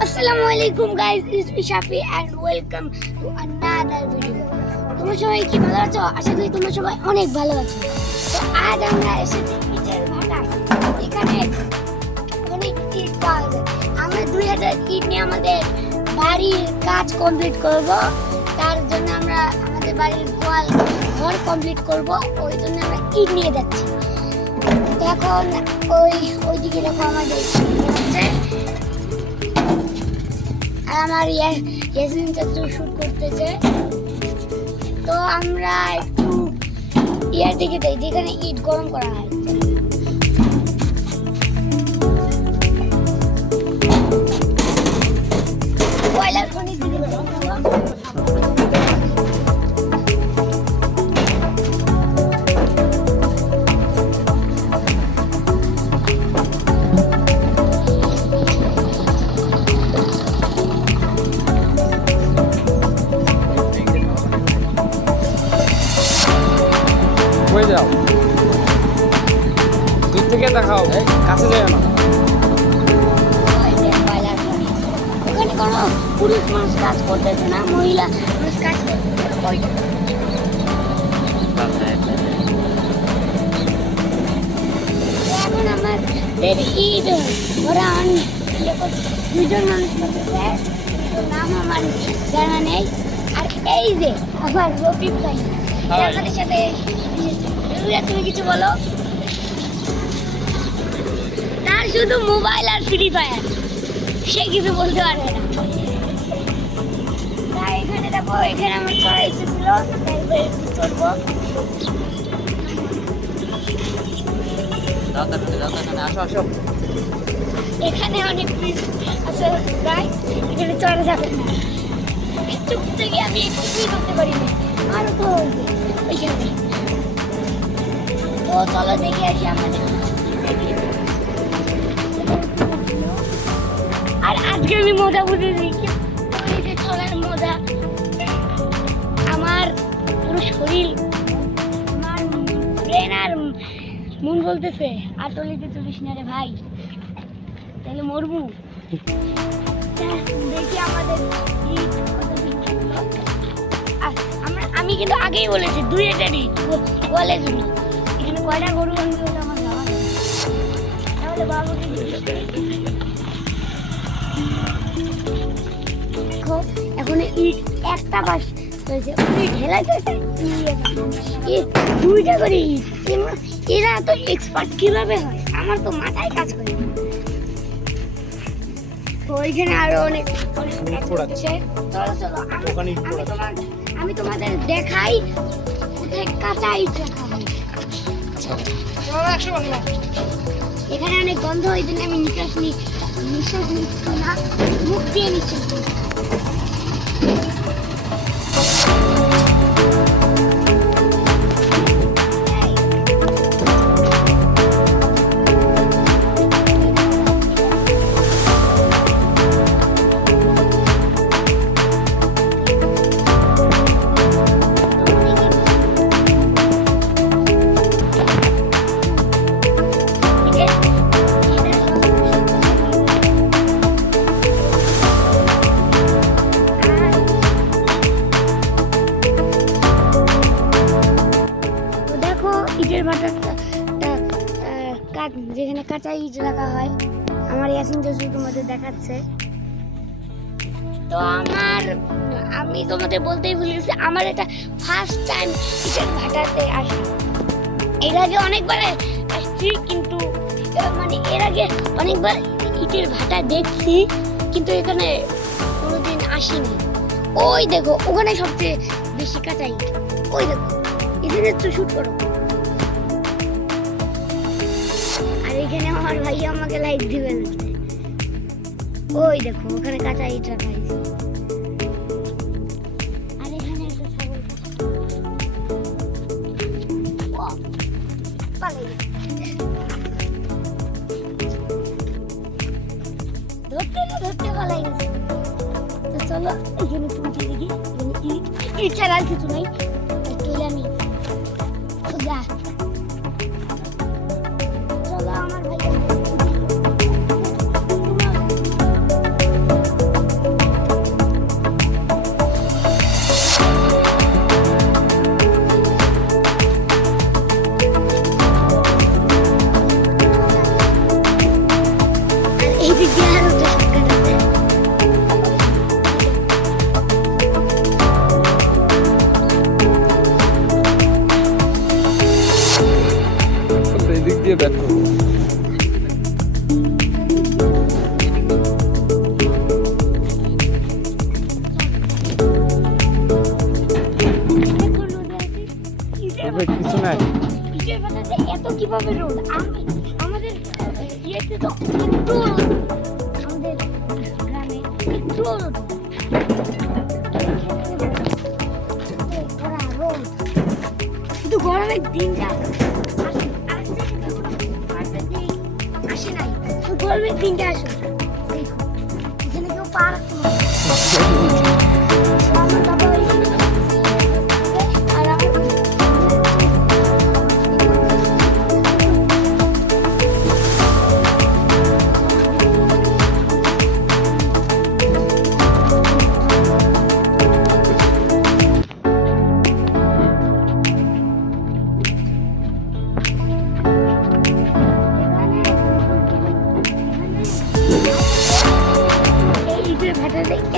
Assalamualaikum guys, it's me Shafi and welcome to another video. তোমরা সবাই কি ভালো আছো? আশা করি তোমরা সবাই অনেক ভালো আছো। তো আজ আমরা এসেছি ইটের ভাটা। এখানে অনেক ইট পাওয়া যায়। আমরা 2000 ইট নিয়ে আমাদের বাড়ির কাজ কমপ্লিট করব। তার জন্য আমরা আমাদের বাড়ির ওয়াল ঘর কমপ্লিট করব। ওই জন্য আমরা ইট নিয়ে যাচ্ছি। তো এখন ওইদিকে দেখো আমাদের হচ্ছে আমার ইয়াসিন চাচু শুট করতেছে। তো আমরা একটু ইয়ার দিকে যাই যেখানে ইট গরম করা হয়। কয়লার খনির দিকে যাও দূর থেকে দেখাও, কাছে যাও না। ওখানে কোনো পুরুষ মানুষ কাজ করতেছে না, মহিলা মানুষ কাজ করতেছে। এখন আমাদের ঈদ ওরা দুজন মানুষ করতেছে, নাম আমার জানা নেই। আর এই যে আবার রফিক ভাই আমাদের সাথে। তুমি কিছু বলো। তার শুধু মোবাইল আর ফ্রি ফায়ার, সে কিছু বলতে পারবে না। তাই এখানে দেখো, এখানে আমার করা ইচ্ছে ছিল, চলবো। এখানে অনেক পিস আছে গাইস, এখানে চড়া যাবে না। চুপ থেকে আমি কিছুই করতে পারি না। আরো তো ওইখানে। তো চলো দেখে আসি আমাদের। আর আজকে আমি মজা বুঝে দিয়েছি, চলার মজা। আমার পুরো শরীর, আমার ব্রেন আর মন বলতেছে আর টলিতে চলিস না রে ভাই, তাহলে মরবো। দেখি আমাদের আমি কিন্তু আগেই বলেছি 2000 ইট ওয়ালের জন্য। এখানে কয়টা গরু আনবে ওটা আমার জানা নেই। তাহলে বাবুকে দেখো, এখন ইট একটা বাস হয়েছে, ওই ঢেলাইতেছে দুইটা করে ইট। এরা তো এক্সপার্ট কিভাবে হয়, আমার তো মাথায় কাজ করে না। তো ওইখানে আরো অনেক করছে। চলো চলো আমি তোমাদের দেখাই কোথায় কাঁচা ইট রাখা হয়। এখানে অনেক গন্ধ, ওই জন্য আমি নিঃশ্বাস নিচ্ছি না, মুখ দিয়ে নিচ্ছি। ইটের ভাটাটা যেখানে কাঁচা ইট রাখা হয়, আমার ইয়াসিন চাচু তোমাদের দেখাচ্ছে। তো আমি তোমাদের বলতেই ভুলে গেছি, আমার এটা ফার্স্ট টাইম ইটের ভাটাতে আসা। এর আগে অনেকবার আসছি, কিন্তু মানে এর আগে অনেকবার ইটের ভাটা দেখছি, কিন্তু এখানে কোনোদিন আসিনি। ওই দেখো, ওখানে সবচেয়ে বেশি কাঁচা ইট। ওই দেখো, এখানে একটু শুট করো। এখানে আমার ভাইয়া আমাকে লাইক দিবেন। ওই দেখো, ওখানে কাঁচা ইট রাখা হয়েছে। আর এখানে একটা ছাগল ধরতে পালাই গেছে। তো চলো এখানে পৌঁছে দেখি। ইট ছাড়া আর কিছু নাই। আমি যা চলো আমার ভাইয়া। কিভাবে রোদ আমাদের ইয়েতে তো একটু আমাদের গ্রামে একটু রোদ রোদ শুধু গরমের দিনটা আসে নাই তো গরমের দিনটা আসে দেখো এখানে কেউ পা রাখতে আমার বাবা আর আমার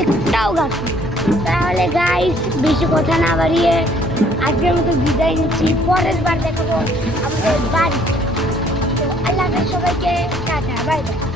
একটাও গাছ নেই। তাহলে গাইস বেশি কথা না বাড়িয়ে আজকের মতো বিদায় নিচ্ছি পরের বার দেখাবো আমাদের বাড়ি তো আল্লাহ হাফেজ সবাইকে টাটা বাই বাই